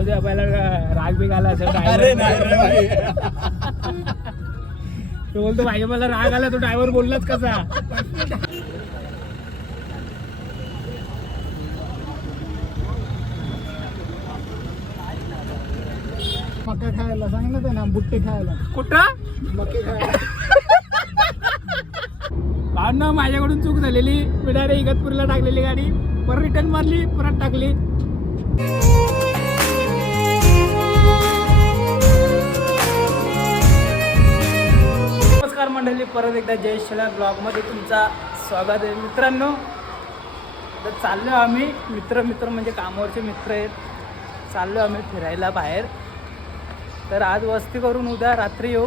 पहिला राग बी आला असेल अरे नाही रे भाई तो बोलतो भाई मला राग आला तो ड्रायव्हर बोललाच कसा? मका खायला ते ना बुट्टे खायला. कुठं? मके खायला. भावना माझ्याकडून चूक झालेली. मी डायरेक्ट इगतपुरीला टाकलेली गाडी. परत रिटर्न मारली परत टाकली. मंडळी परत एकदा जय शिला ब्लॉगमध्ये तुमचा स्वागत आहे. मित्रांनो तर चाललो आम्ही. मित्र मित्र म्हणजे कामावरचे मित्र आहेत. चाललो आम्ही फिरायला बाहेर. तर आज वस्ती करून उद्या रात्री येऊ.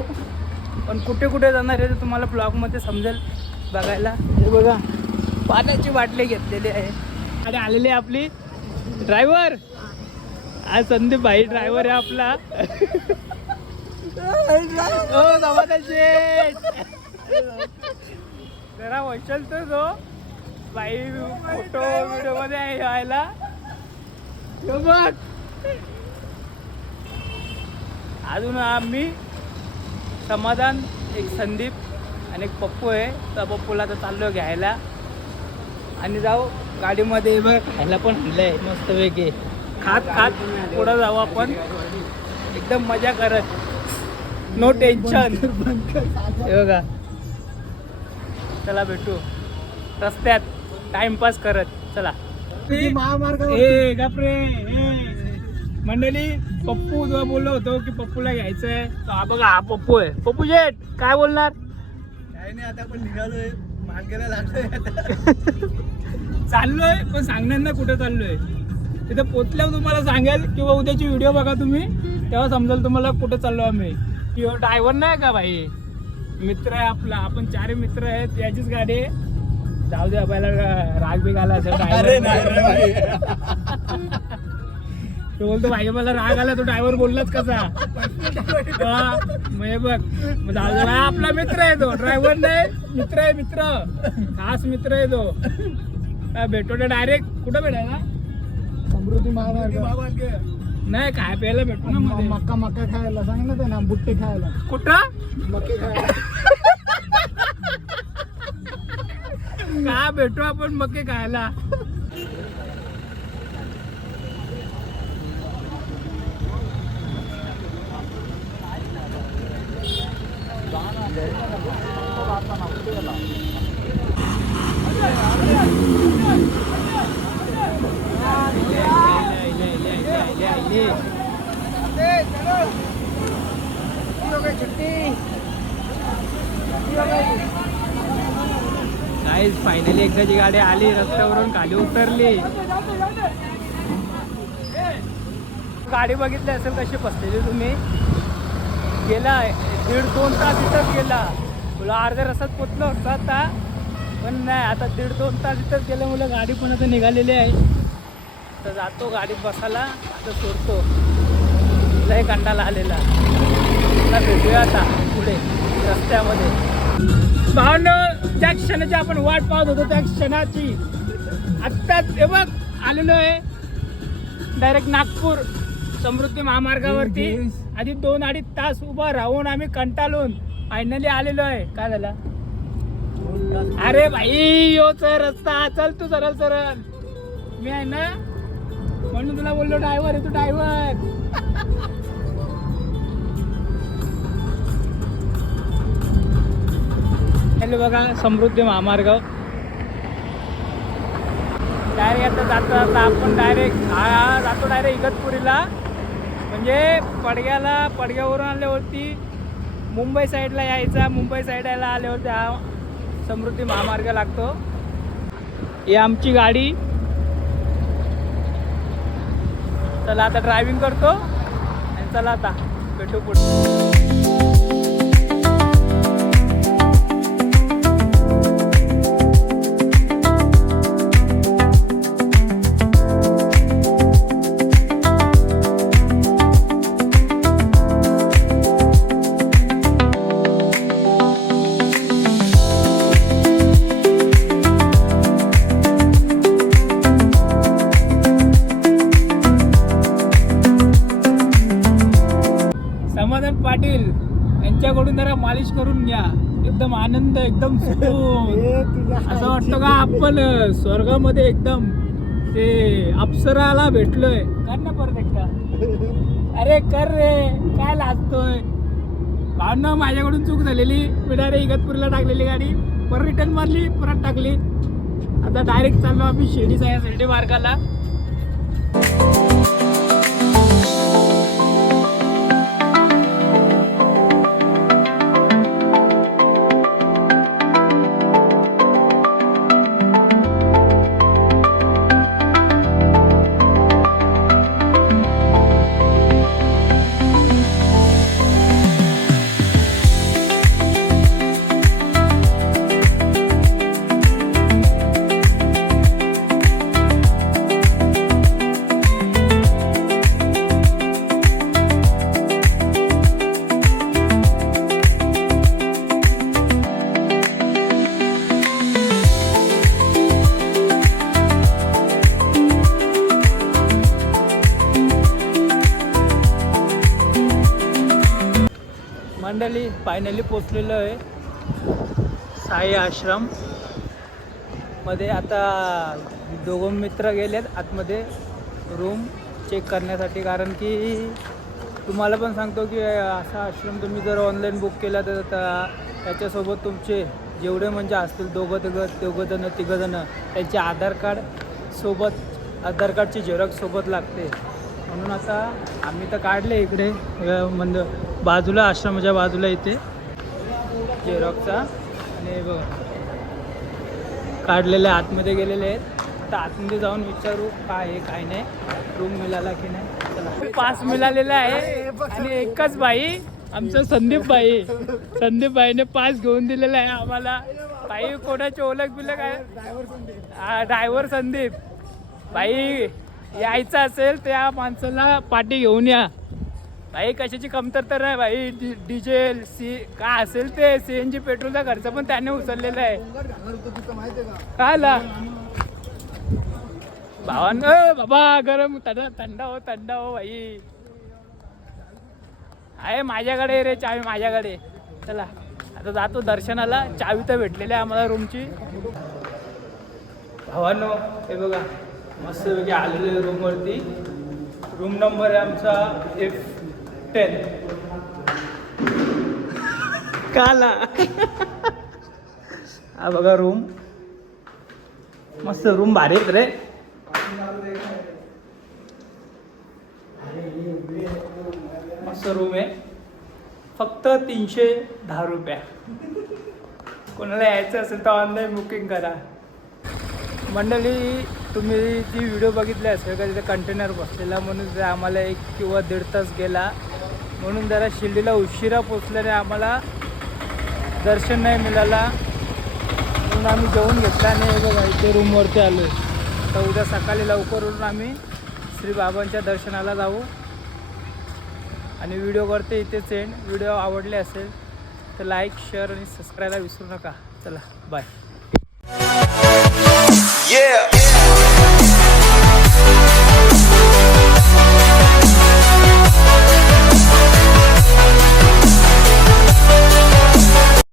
पण कुठे कुठे जाणार आहे ते तुम्हाला ब्लॉगमध्ये समजेल बघायला. हे बघा पाण्याची बाटली घेतलेली आहे. आणि आलेली आहे आपली ड्रायव्हर. आज संदीप भाई ड्रायव्हर आहे आपला. ओ दादा शेठ जरा वैशल तो जो. बाई फोटो व्हिडिओमध्ये आहे यायला. बघ. अजून आम्ही समाधान एक संदीप आणि एक पप्पू आहे. त्या पप्पूला तर चाललो घ्यायला. आणि जाऊ गाडीमध्ये बघ खायला पण आणलंय मस्त वेगळे खात खात पुढं जाऊ आपण. एकदम मजा करत. नो टेन्शन हे बघा. चला भेटू. रस्त्यात टाइमपास करत. चला. महामार्ग ए गपरे. मंडळी पप्पू जेव्हा बोललो होतो की पप्पूला घ्यायचंय. हा बघा हा पप्पू आहे. पप्पू शेठ काय बोलणार? काही नाही आता आपण निघालोय. मार्केला लागलोय चाललोय पण सांगणार ना कुठे चाललोय. तिथे पोचल्यावर तुम्हाला सांगेल किंवा उद्याची व्हिडिओ बघा तुम्ही तेव्हा समजेल तुम्हाला कुठे चाललो आम्ही. किंवा ड्रायव्हर नाही का भाई? मित्र आहे आपला. आपण चारही मित्र आहेत. याचीच गाडी आहे. जाऊ दे पहिला राग बी आला असेल अरे नाही रे driver. भाई तो बोलतो भाई मला राग आला. तो ड्रायव्हर बोललाच कसा? हा, मग हे बघ. मग जाऊ दे आपला मित्र आहे तो. ड्रायव्हर नाही. मित्र आहे मित्र. खास मित्र आहे तो. हा, भेटतो डायरेक्ट कुठं भेटायला? समृद्धी महामार्ग नाही काय प्यायला भेटतो ना मध्ये. मका मका खायला ते ना बुट्टे खायला. कुठं? मके खायला. का भेटू आपण मके खायला? गाईज फायनली एकदाची गाडी आली रस्त्यावरून खाली उतरली. गाडी बघितली असेल कशी बसलेली तुम्ही? गेला दीड दोन तास इथंच गेला. तुला अर्ध्या रस्त्यात पोचलो होता आता पण नाही आता दीड दोन तास इथंच गेल्यामुळे गाडी पण आता निघालेली आहे. तर जातो गाडीत बसायला आता सोडतो. लय कंटाला आलेला. आता भेटूया आता पुढे रस्त्यामध्ये. भावनो ज्या क्षणाची आपण वाट पाहत होतो त्या क्षणाची. आत्ताच हे बघ आलेलो आहे. डायरेक्ट नागपूर समृद्धी महामार्गावरती. आधी दोन अडीच तास उभा राहून आम्ही कंटाळून फायनली आलेलो आहे. काय झाला? अरे भाई योच रस्ता. चल तू सरळ सरळ. मी आहे ना म्हणून तुला बोललो ड्रायव्हर आहे तू ड्रायव्हर हॅलो बघा समृद्धी महामार्ग. डायरेक्ट आता जाता जाता आपण डायरेक्ट हा जातो डायरेक्ट इगतपुरीला. म्हणजे पडग्याला पडग्यावरून आल्यावरती मुंबई साईडला यायचा मुंबई साईडला आल्यावरती हा समृद्धी महामार्ग लागतो. ही आमची गाडी. चला आता ड्रायव्हिंग करतो. आणि चला आता भेटू पुढे. यांच्याकडून जरा मालिश करून घ्या. एकदम आनंद एकदम सुकून. असं वाटतं का आपण स्वर्गामध्ये एकदम ते अप्सराला भेटलोय. कर ना परत एकदा. अरे कर रे काय लाजतोय. भावना माझ्याकडून चूक झालेली. मी डायरेक्ट इगतपूरला टाकलेली गाडी. परत रिटर्न मारली परत टाकली. आता डायरेक्ट चाललो आम्ही शिर्डीचा या शिर्डी मार्गाला. फायनली पोचलेलो आहे. साई आश्रम. मध्ये आता दोघं मित्र गेलेत. आतमध्ये रूम चेक करण्यासाठी. कारण की तुम्हाला पण सांगतो की असा आश्रम तुम्ही जर ऑनलाईन बुक केला तर त्याच्यासोबत तुमचे जेवढे म्हणजे असतील दोघं तिघं दोघं जणं तिघं जणं त्यांचे आधार कार्ड सोबत आधार कार्डची झेरॉक्स सोबत लागते. म्हणून आता आम्ही तर काढले इकडे म्हणजे बाजूला आश्रमाच्या बाजूला इथे. झेरॉक्सचा आणि बघा काढलेले आतमध्ये गेलेले आहेत. तर आतमध्ये जाऊन विचारू काय आहे काय नाही. रूम मिळाला की नाही. पास मिळालेला आहे. आणि एकच बाई आमचं संदीप बाई. संदीप बाईने पास घेऊन दिलेला आहे आम्हाला. बाई कोणाची ओळख बिलक आहे? हा ड्रायव्हर संदीप. बाई यायचं असेल त्या माणसाला पाठी घेऊन या. भाई कशाची कमतरता नाही भाई. डि- डिझेल सी काय असेल ते सी एन जी पेट्रोलचा खर्च पण त्याने उचललेला आहे. का ला भावान ए, बाबा गरम थंड थंड हो थंड हो भाई. आहे माझ्याकडे रे चावी माझ्याकडे. चला आता जातो दर्शनाला. चावी तर भेटलेली आहे आम्हाला रूमची भावांनो हे बघा मस्तपैकी आलेले रूमवरती रूम नंबर आहे आमचा एफ टेन काला. हा बघा रूम मस्त रूम भारी आहेत रे. मस्त रूम आहे. फक्त तीनशे दहा रुपया. कोणाला यायचं असेल तर ऑनलाईन बुकिंग करा. मंडळी तुम्ही जी व्हिडिओ बघितली असेल का तिथे कंटेनर बसलेला म्हणून आम्हाला एक किंवा दीड तास गेला. म्हणून जरा शिर्डीला उशिरा पोचल्याने आम्हाला दर्शन नाही मिळाला. म्हणून आम्ही जेवून घेतला आणि बघा इथे रूमवरती आलो आहे तर उद्या सकाळी लवकर उठून आम्ही श्री बाबांच्या दर्शनाला जाऊ. आणि व्हिडिओ करते इथेच एंड व्हिडिओ आवडले असेल तर लाईक शेअर आणि सबस्क्राईबला विसरू नका. चला बाय Yeah.